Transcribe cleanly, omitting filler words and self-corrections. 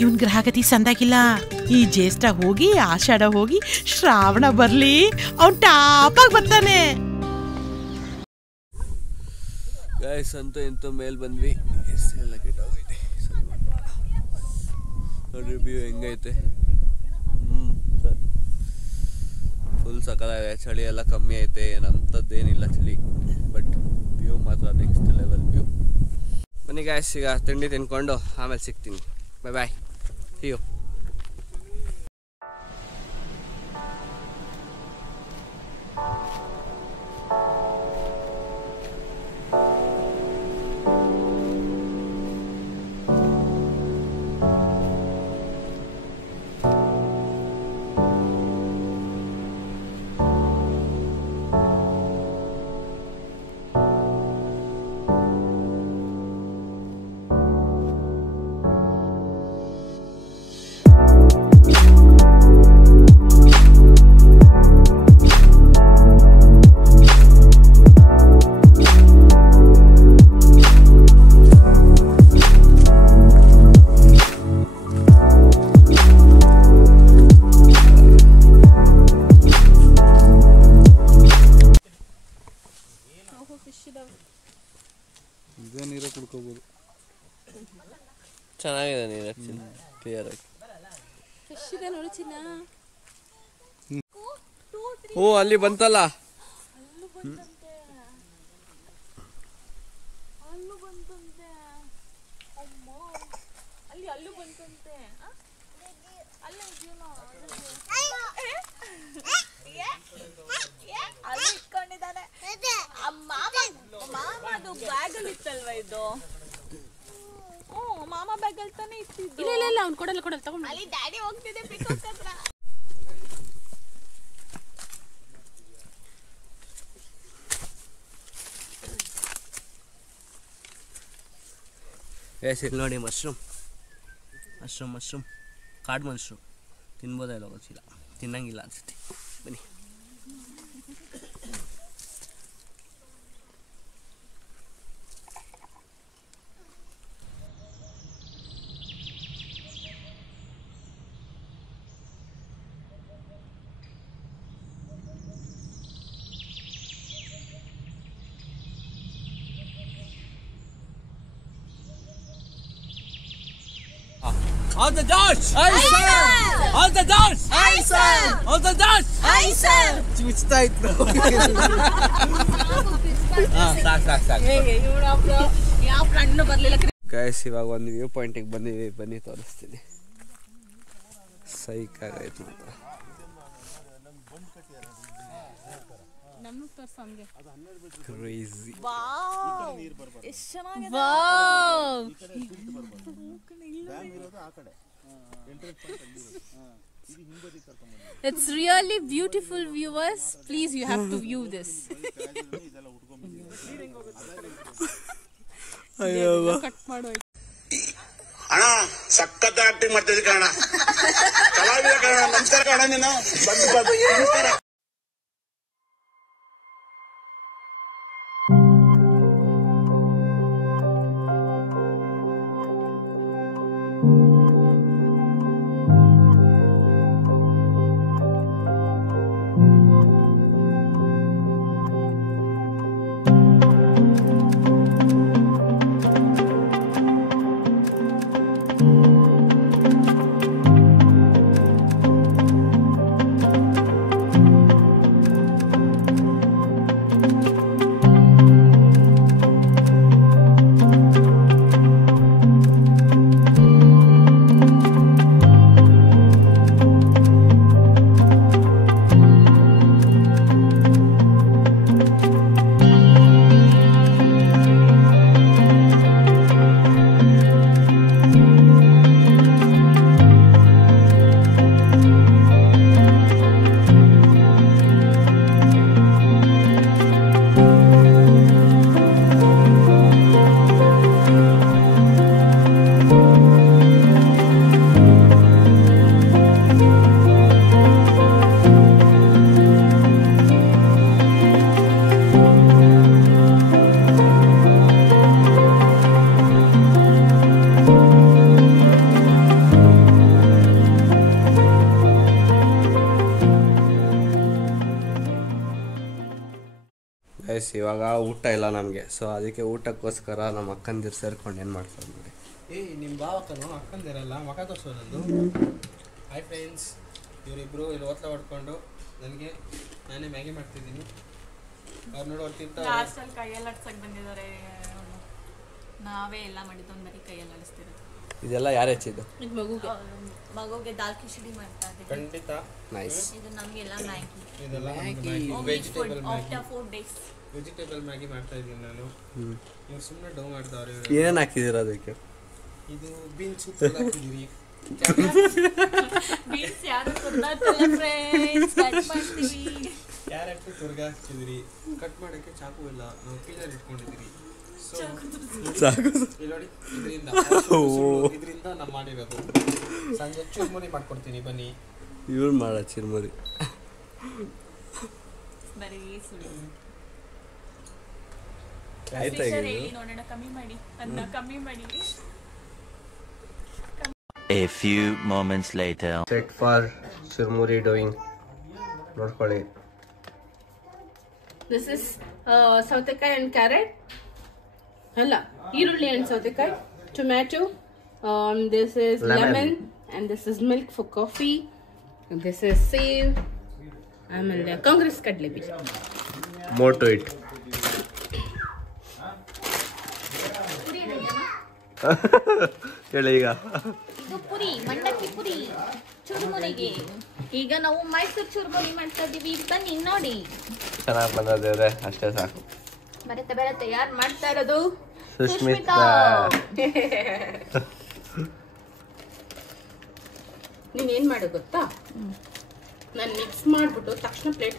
ಇವನ್ ಗ್ರಹಗತಿ ಸಂದಾಗಿಲ್ಲ. ಈ ಜ್ಯೇಷ್ಠ ಹೋಗಿ ಆಷಾಢ ಹೋಗಿ ಶ್ರಾವಣ ಬರ್ಲಿ, ಅವನ್ ಟಾಪಾಗಿ ಬರ್ತಾನೆ. ಗಾಯ್ಸ್ ಅಂತೂ ಎಂತೂ ಮೇಲ್ ಬಂದ್ವಿ. ಎಲ್ಲ ಕೆಟ್ಟೋಗೈತೆ. ನೋಡ್ರಿ ವ್ಯೂ ಹೆಂಗೈತೆ. ಫುಲ್ ಸಕಲಾಗಿದೆ. ಚಳಿ ಎಲ್ಲ ಕಮ್ಮಿ ಐತೆ, ಏನಂತದ್ದೇನಿಲ್ಲ ಚಳಿ, ಬಟ್ ವ್ಯೂ ಮಾತ್ರ ನೆಕ್ಸ್ಟ್ ಲೆವೆಲ್ ವ್ಯೂ. ಬನ್ನಿ ಗಾಯ್ಸ್, ಈಗ ತಿಂಡಿ ತಿನ್ಕೊಂಡು ಆಮೇಲೆ ಸಿಗ್ತೀನಿ. ಬಾಯ್ ಬಾಯ್, ಸಿ ಯು. ಇದೇ ನೀರೇ ಕುಡ್ಕೋಬೋದು. ಚೆನ್ನಾಗಿದೆ ನೀರು ಆ್ಯಕ್ಚುಲಿ, ಕ್ಲಿಯರ್ ಆಗಿ. ಓ ಅಲ್ಲಿ ಬಂತಲ್ಲ. ಮಾಮ ಬ್ಯಾಗ್ ಅಲ್ಲಿ ತಾನೇ ಇಟ್ಟಿದ್ದು. ಇಲ್ಲ ಇಲ್ಲ ಅವ್ನು ಕೊಡಲ್ಲ ತಗೊಂಡು ಅಲ್ಲಿ ಡ್ಯಾಡಿ ಹೋಗ್ತಿದೆ ಪಿಕಪ್ ಹತ್ರ. ಇಲ್ಲಿ ನೋಡಿ ಮಶ್ರೂಮ್ ಕಾಡು ಮಶ್ರೂಮ್ ತಿನ್ಬೋದ ಇಲ್ಲ ಗೊತ್ತಿಲ್ಲ, ತಿನ್ನಂಗಿಲ್ಲ ಅನ್ಸುತ್ತೆ. ಬನ್ನಿ. On the dance! Aye sir! On the dance! Aye sir! On the dance! Aye sir! ಚುಚ್ತಾ ಇತ್ತು. ಸಾಕು. ಯಾವ ಕಣ್ಣು ಬರ್ಲಿಲ್ಲ. ಗೈಸ್ ಇವಾಗ ಒಂದು ವ್ಯೂ ಪಾಯಿಂಟಿಗೆ ಬಂದಿವಿ, ಬನ್ನಿ ತೋರಿಸ್ತೀನಿ. ಸೈಕ್ ಆಗೈತೆ ಅಂತ. ಕ್ರೇಜಿ. ವಾವ್ ಎಷ್ಟು ಚೆನ್ನಾಗಿದೆ. It's really beautiful, viewers. Please, you have to view this. ಅಣ್ಣ ಸಖತ್ ಆಕ್ಟಿಂಗ್ ಮಾಡ್ತಿದ್ದೆ ಕಣ, ಕಲಾವಿದ ಕಣ. ನಮಸ್ಕಾರ ಕಣ, ನೀನು ನಮಸ್ಕಾರ. ಇವಾಗ ಊಟ ಇಲ್ಲ ನಮಗೆ. ಸೊ ಅದಕ್ಕೆ ಊಟಕ್ಕೋಸ್ಕರ ನಮ್ಮ ಅಕ್ಕಂದಿರು ಸೇರ್ಕೊಂಡು ಏನು ಮಾಡ್ತಾರೆ ನೋಡಿ. ನಿಮ್ಮ ಭಾವಕ್ಕನು ಅಕ್ಕಂದಿರಲ್ಲ ಮಕ ತೋರಿಸೋದು. ಹಾಯ್ ಫ್ರೆಂಡ್ಸ್, ಇವರಿಬ್ಬರು ಇಲ್ಲಿ ಓದ್ತಾ ಹೊಡ್ಕೊಂಡು ನನಗೆ ನಾನೇ ಮ್ಯಾಗಿ ಮಾಡ್ತಿದ್ದೀನಿ. ಅವ್ರು ನೋಡಿ ಅವ್ರು ತಿಂತಾರೆ. ಲಾಸ್ಟಲ್ಲಿ ಕೈಯಲ್ಲಿ ಆಡ್ಸಕ್ಕೆ ಬಂದಿದ್ದಾರೆ. ನಾವೇ ಎಲ್ಲ ಮಾಡಿದ್ದು ಬರೀ ಕೈಯಲ್ಲಿ ಆಡಿಸ್ತಿರೋದು. ಇದೆಲ್ಲ ಯಾರು ಹೆಚ್ಚಿದ್ದು? ಇದು ಮಗುಗೆ ದಾಲ್ ಕಿಚಡಿ ಮಾಡ್ತಾ ಇದ್ದೀವಿ. ಖಂಡಿತ ನೈಸ್. ಇದು ನಮಗೆಲ್ಲ ಮ್ಯಾಗಿ. ಇದೆಲ್ಲ ವೆಜಿಟೇಬಲ್ ಮ್ಯಾಗಿ ಮಾಡ್ತಾ ಇದ್ದೀನಿ ನಾನು. ಇವ್ರು ಸುಮ್ಮನೆ ಡೌ ಮಾಡ್ತಾವ್ರೆ. ಏನೇನು ಹಾಕಿದ್ದೀರಾ ಅದಕ್ಕೆ? ಇದು ಬೀನ್ಸ್ ಹಾಕಿದ್ದೀರಿ. ಬೀನ್ಸ್ ಯಾರು ತುರ್ದಾಡ್ತಿಲ್ಲ ಫ್ರೆಂಡ್ಸ್, ಕಟ್ ಮಾಡ್ತೀವಿ. ಕ್ಯಾರೆಟ್ ತುರ್ಗ ಹಾಕ್ತಿದ್ದೀರಿ. ಕಟ್ ಮಾಡೋಕ್ಕೆ ಚಾಕು ಇಲ್ಲ, ನಾವು ಪೀಲರ್ ಇಟ್ಕೊಂಡಿದ್ದೀರಿ. ಸೊ ಇಲ್ಲಿ ನೋಡಿ, ಇದರಿಂದ ನಾವು ಮಾಡಿರೋದು. ಸಂಜೆ ಚುರುಮುರಿ ಮಾಡ್ಕೊಡ್ತೀನಿ, ಬನ್ನಿ. ಇವ್ರು ಮಾಡೋ ಚಿರುಮುರಿ ಬರೀ ಸುಳ್ಳು. ಆಯ್ತಾ? ಹೇಳಿ ನೋಡೋಣ, ಕಮ್ಮಿ ಮಾಡಿ ಅನ್ನ ಕಮ್ಮಿ ಮಾಡಿ. A few moments later. Set for churumuri doing. ನೋಡ್ಕೊಳ್ಳಿ. This is sautekai and carrot. Hala, ಈರುಳ್ಳಿ and sautekai, tomato. This is lemon and this is milk for coffee. And this is save. ಆಮೇಲೆ ಕಾಂಗ್ರೆಸ್ ಕಡಲೆ ಬೀಜ. More to it. ಹೇಳಿ ಈಗ. ಇದು ಪುರಿ, ಮಂಡಕ್ಕಿ ಪುರಿ ಚುರುಮುರಿಗೆ. ಈಗ ನಾವು ಮೈಸೂರು ಚುರುಮುರಿ ಮಾಡ್ತಾ ಇದೀವಿ, ಬನ್ನಿ ನೋಡಿ. ಚೆನ್ನಾಗಿ ಬಂದಿದೆ, ಅಷ್ಟೇ ಸಾಕು. ಬರುತ್ತೆ. ಯಾರು ಮಾಡ್ತಾ ಇರೋದು? ಸುಷ್ಮಿತಾ. ನೀನೇನ್ ಮಾಡು ಗೊತ್ತಾ, ನಾನು ಮಿಕ್ಸ್ ಮಾಡ್ಬಿಟ್ಟು ತಕ್ಷಣ ಪ್ಲೇಟ್